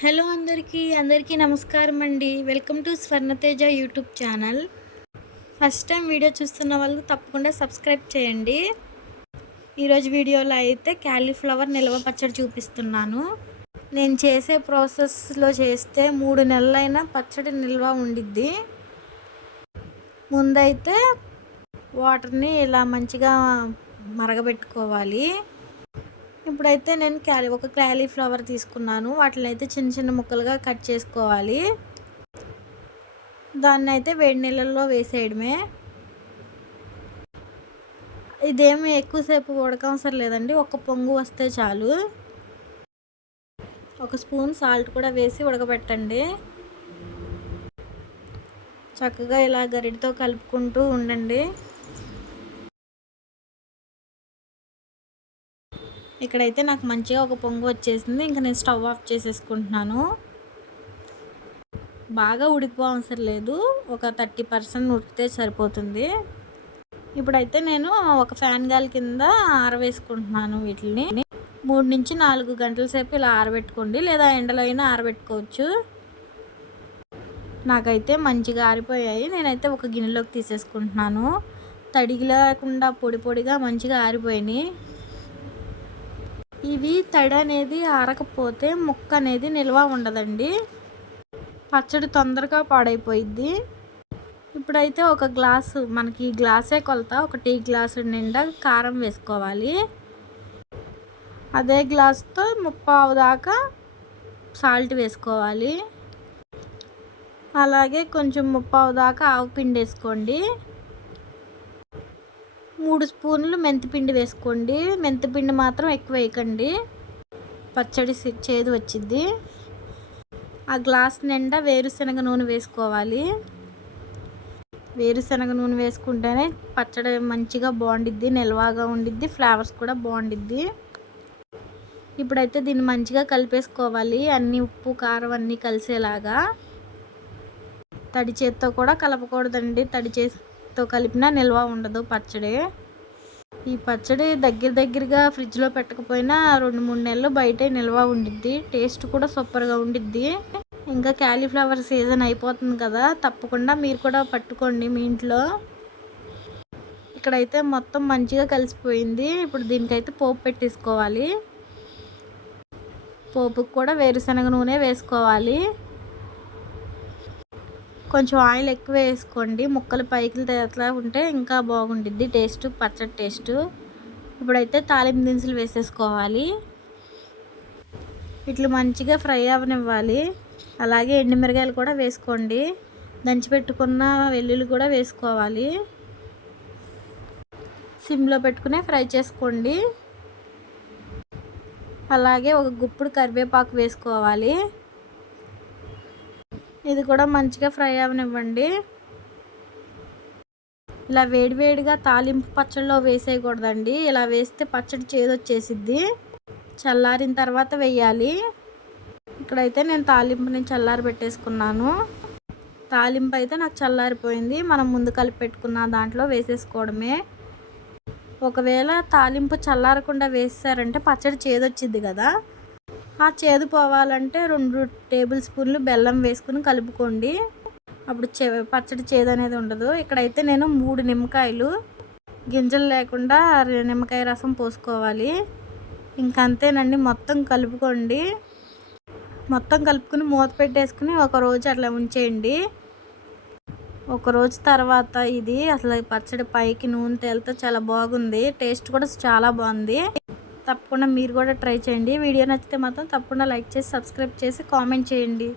Hello అందరికీ అందరికీ నమస్కారం అండి. Welcome to Swarnateja YouTube channel. First time video చూస్తున్న వాళ్ళు తప్పకుండా సబ్స్క్రైబ్ చేయండి. ఈరోజు వీడియోలో అయితే క్యాలీఫ్లవర్ నిల్వ పచ్చడి చూపిస్తున్నాను. నేను చేసే ప్రాసెస్లో చేస్తే మూడు నెలలైనా పచ్చడి నిల్వ ఉండిద్ది. ముందైతే వాటర్ని ఇలా మంచిగా మరగబెట్టుకోవాలి. ఇప్పుడైతే నేను క్యాలీ ఒక క్యాలీఫ్లవర్ తీసుకున్నాను. వాటిని అయితే చిన్న చిన్న ముక్కలుగా కట్ చేసుకోవాలి. దాన్ని అయితే వేడి నీళ్ళల్లో వేసేయడమే. ఇదేమి ఎక్కువసేపు ఉడకవసరం లేదండి. ఒక పొంగు వస్తే చాలు. ఒక స్పూన్ సాల్ట్ కూడా వేసి ఉడకబెట్టండి. చక్కగా ఇలా గరిటితో కలుపుకుంటూ ఉండండి. ఇక్కడైతే నాకు మంచిగా ఒక పొంగు వచ్చేసింది. ఇంకా నేను స్టవ్ ఆఫ్ చేసేసుకుంటున్నాను. బాగా ఉడికిపోవసరం లేదు. ఒక థర్టీ పర్సెంట్ ఉడికితే సరిపోతుంది. ఇప్పుడైతే నేను ఒక ఫ్యాన్ గాలి కింద ఆరవేసుకుంటున్నాను వీటిని మూడు నుంచి నాలుగు గంటల సేపు ఇలా ఆరబెట్టుకోండి. లేదా ఎండలో అయినా ఆరబెట్టుకోవచ్చు. నాకైతే మంచిగా ఆరిపోయాయి. నేనైతే ఒక గిన్నెలోకి తీసేసుకుంటున్నాను. తడిగి లేకుండా పొడి పొడిగా మంచిగా ఆరిపోయినాయి. ఇవి తడి అనేది ఆరకపోతే ముక్క అనేది నిల్వ ఉండదండి. పచ్చడి తొందరగా పాడైపోయిద్ది. ఇప్పుడైతే ఒక గ్లాసు మనకి గ్లాసే కొలత ఒక టీ గ్లాసు నిండా కారం వేసుకోవాలి. అదే గ్లాస్తో ముప్పావు దాకా సాల్ట్ వేసుకోవాలి. అలాగే కొంచెం ముప్పావు దాకా ఆవు పిండి వేసుకోండి మూడు స్పూన్లు మెంతిపిండి వేసుకోండి. మెంతిపిండి మాత్రం ఎక్కువ వేయకండి. పచ్చడి చేదు వచ్చింది ఆ గ్లాస్ నిండా వేరుశనగ నూనె వేసుకోవాలి. వేరుశనగ నూనె వేసుకుంటేనే పచ్చడి మంచిగా బాగుండిద్ది నిల్వగా ఉండిద్ది ఫ్లేవర్స్ కూడా బాగుండిద్ది. ఇప్పుడైతే దీన్ని మంచిగా కలిపేసుకోవాలి. అన్ని ఉప్పు కారం అన్నీ కలిసేలాగా. తడి చేత్తో కూడా కలపకూడదండి. తడి చేతితో కలిపినా నిల్వ ఉండదు పచ్చడి. ఈ పచ్చడి దగ్గర దగ్గరగా ఫ్రిడ్జ్లో పెట్టకపోయినా రెండు మూడు నెలలు బయటే నిల్వ ఉండిద్ది. టేస్ట్ కూడా సూపర్గా ఉండిద్ది. ఇంకా క్యాలీఫ్లవర్ సీజన్ అయిపోతుంది కదా తప్పకుండా మీరు కూడా పట్టుకోండి మీ ఇంట్లో. ఇక్కడైతే మొత్తం మంచిగా కలిసిపోయింది. ఇప్పుడు దీనికైతే పోపు పెట్టేసుకోవాలి. పోపుకు కూడా వేరుశనగ నూనె వేసుకోవాలి. కొంచెం ఆయిల్ ఎక్కువ వేసుకోండి. ముక్కలు పైకి అట్లా ఉంటే ఇంకా బాగుండిద్ది. టేస్ట్ పచ్చడి టేస్ట్. ఇప్పుడైతే తాలింపు దినుసులు వేసేసుకోవాలి. ఇట్లా మంచిగా ఫ్రై అవనివ్వాలి. అలాగే ఎండుమిరగాయలు కూడా వేసుకోండి. దంచి పెట్టుకున్న వెల్లుల్లి కూడా వేసుకోవాలి. సిమ్లో పెట్టుకునే ఫ్రై చేసుకోండి. అలాగే ఒక గుప్పుడు కరివేపాకు వేసుకోవాలి. ఇది కూడా మంచిగా ఫ్రై అవనివ్వండి. ఇలా వేడివేడిగా తాలింపు పచ్చడిలో వేసేయకూడదండి. ఇలా వేస్తే పచ్చడి చేదొచ్చేసిద్ది. చల్లారిన తర్వాత వేయాలి. ఇక్కడైతే నేను తాలింపుని చల్లారి పెట్టేసుకున్నాను. తాలింపు అయితే నాకు చల్లారిపోయింది. మనం ముందు కలిపి పెట్టుకున్న దాంట్లో వేసేసుకోవడమే. ఒకవేళ తాలింపు చల్లారకుండా వేసారంటే పచ్చడి చేదొచ్చిద్ది కదా. ఆ చేదు పోవాలంటే రెండు టేబుల్ స్పూన్లు బెల్లం వేసుకుని కలుపుకోండి. అప్పుడు చే పచ్చడి చేదు అనేది ఉండదు. ఇక్కడైతే నేను మూడు నిమ్మకాయలు గింజలు లేకుండా నిమ్మకాయ రసం పోసుకోవాలి. ఇంకంతేనండి మొత్తం కలుపుకోండి. మొత్తం కలుపుకుని మూత పెట్టేసుకుని ఒక రోజు అట్లా ఉంచేయండి. ఒక రోజు తర్వాత ఇది అసలు పచ్చడి పైకి నూనె తేలితే చాలా బాగుంది. టేస్ట్ కూడా చాలా బాగుంది. తప్పకుండా మీరు కూడా ట్రై చేయండి. వీడియో నచ్చితే మాత్రం తప్పకుండా లైక్ చేసి సబ్స్క్రైబ్ చేసి కామెంట్ చేయండి.